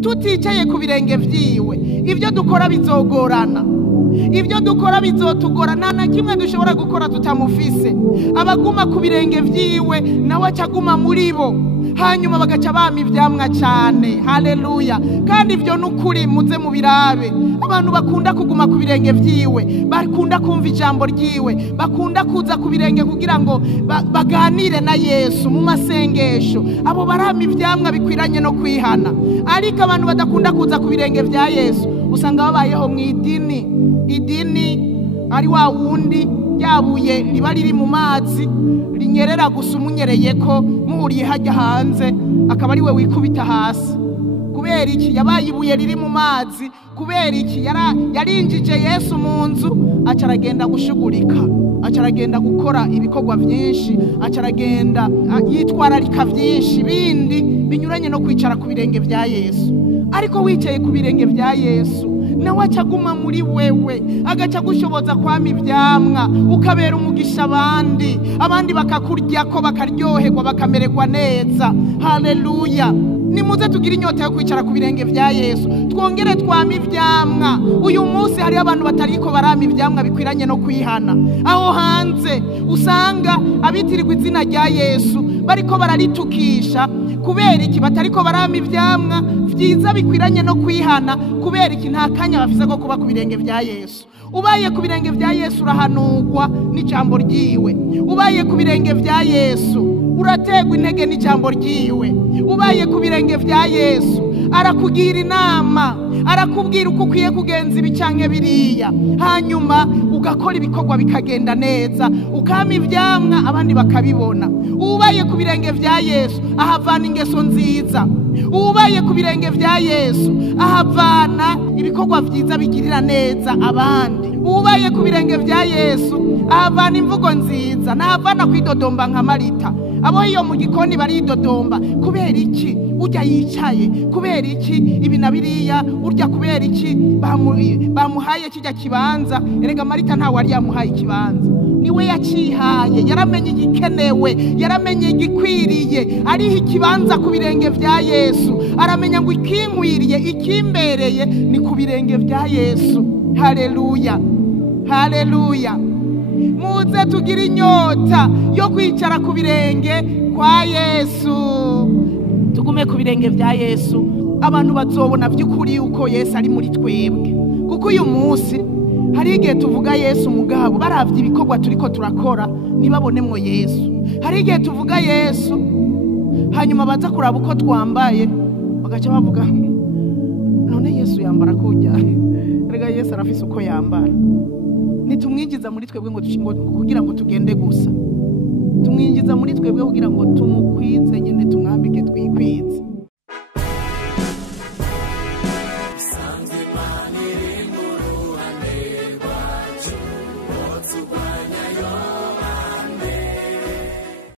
tuticaye ku birenge vyiwe ibyo dukora bizogorana, ibyo dukora bizotugorana, na kimwe dushobora gukora tutamufise. Abaguma ku birenge vyiwe nawe acaguma muri bo, hanyuma bagaca bama ivyamwa cyane. Haleluya! Kandi ivyo nukuri muze mu birabe, abantu bakunda kuguma ku birenge vyiwe, bakunda kumva ijambo ryiwe, bakunda kuza ku birenge kugira ngo baganire na Yesu mu masengesho, abo barama ivyamwa bikwiranye no kwihana. Ariko abantu badakunda kuza ku birenge vya Yesu usanga babayeho mu idini ari wa wundi yabuye riba riri mu mazi rinyerera gusa umunyereye ko muhuriye hajya hanze akaba ari we wikubita hasi. Kubera iki? Yabaye ibuye riri mu mazi. Kubera iki? Yarinjije Yesu mu nzu, acaragenda gushugurika, acaragenda gukora ibikorwa byinshi, acaragenda yitwararika byinshi bindi binyuranye no kwicara ku birenge vya Yesu. Ariko wicaye ku birenge vya Yesu nawe acaguma muri wewe, agaca gushoboza kwama ivyamwa, ukabera umugisha abandi bakakurya ko bakaryoherwa bakamererwa neza. Haleluya! Nimuze tugira inyota yo kwicara ku birenge vya Yesu, twongere twama ivyamwa. Uyu munsi hari abantu batariko barama ivyamwa bikwiranye no kwihana. Aho hanze usanga abitirirwa izina rya Yesu bariko bararitukisha. Kubera iki? Batariko barama ivyamwa vyiza bikwiranye no kwihana. Kubera iki? Nta kanya bafise ko kuba ku birenge vya Yesu. Ubaye ku birenge vya Yesu urahanurwa n'ijambo ryiwe. Ubaye ku birenge vya Yesu urategwa intege n'ijambo ryiwe. Ubaye ku birenge vya Yesu arakugira inama, arakubwira uko ukwiye kugenza ibi canke biriya, hanyuma ugakora ibikorwa bikagenda neza, ukama ivyamwa abandi bakabibona. Ubaye ku birenge vya Yesu ahavana ingeso nziza. Ubaye ku birenge vya Yesu ahavana ibikorwa vyiza bigirira neza abandi. Ubaye ku birenge vya Yesu ahavana imvugo nziza, nahavana kwidodomba nka Marita. Abo iyo mu gikoni baridodomba. Kubera iki? Urya yicaye. Kubera iki? Ibi na biriya. Urya kubera iki? Bamuhaye kijya kibanza. Erega Marita ntawe ari yamuhaye ikibanza, niwe yacihaye. Yaramenye igikenewe, yaramenye igikwiriye, ariho ikibanza ku birenge vya Yesu. Aramenya ngo ikinkwiriye, ikimbereye ni ku birenge vya Yesu. Haleluya! Haleluya! Muze tugira inyota yo kwicara ku birenge kwa Yesu, tugume ku birenge vya Yesu. Abantu bazobona by'ukuri uko Yesu ari muri twebwe. Kuko uyu munsi hari igihe tuvuga Yesu mugabo baravye ibikorwa turiko turakora nibabonemwo Yesu. Hari igihe tuvuga Yesu hanyuma baza kuraba uko twambaye bagaca bavuga none Yesu yambara kujya. Rega Yesu arafise uko yambara. Nitumwinjiza muri twebwe ngo kugira ngo tugende gusa, tumwinjiza muri twebwe kugira ngo tumukwize nyene